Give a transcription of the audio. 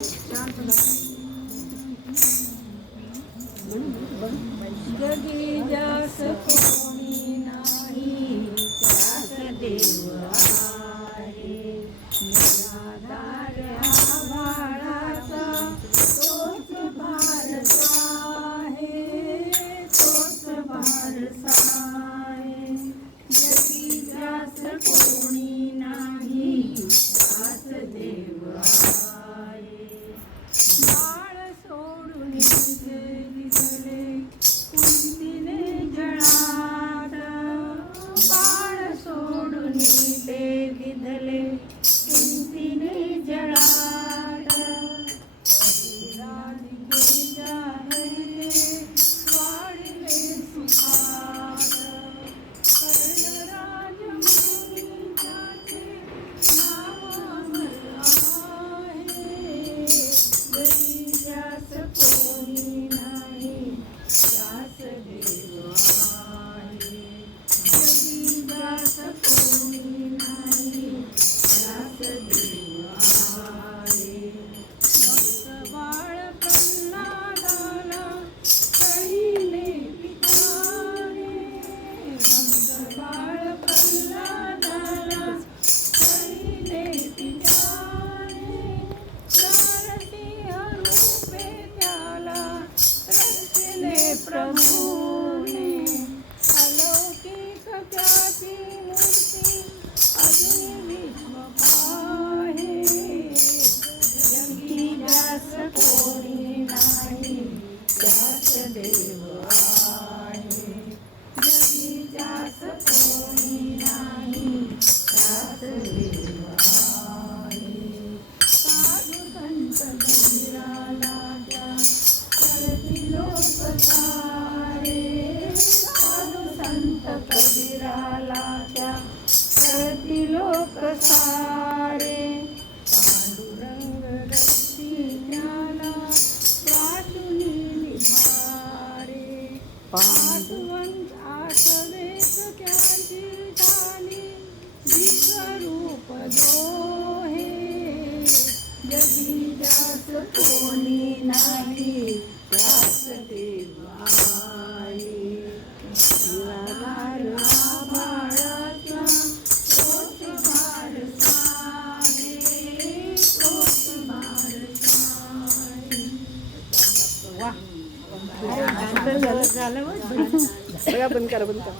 जगी जास कोणी नाही त्यास देव आहे. निराधार आभाळाचा तोच भारसा आहे, तोच भारसा आहे. जगी जास कोणी नाही त्यास देव आहे. बाळ सोडून विसरले कुंतीने जळात, बाळ सोडून ते विधले कुंतीने जळात. राधिकेच्या हृदये वाढले सुखात, कर्णराज मुनींचे नाव अमर आहे. जगी जास कोणी नाही त्यास देव आहे. जगी जास कोणी नाही त्यास देव आहे. भक्त बाळ प्रल्हादाला कळीले पिताने, भक्त बाळ प्रल्हादाला कळीले पिताने. नरसिंह रूपे त्याला रचले प्रभूने, अलौकिक त्याची मूर्ती अजून विश्व पाहे. जगी जास कोणी नाही त्यास देव आहे. जगी जास कोणी नाही त्यास देव आहे. साधू संत कबीराला त्या करती लोक सारे, साधू संत कबीराला त्या करती लोक सारे. पांडुरंग रक्षी ज्ञाना वाचुनी निभारे, पांडुवंत आसवेस त्याची झाली विश्वरूप दोहे. जगी जास कोणी नाही त्यास देव आहे. निराधार आभाळाचा तोच भारसा आहे, तोच भारसा आहे. बघा बंद करा बंद करा.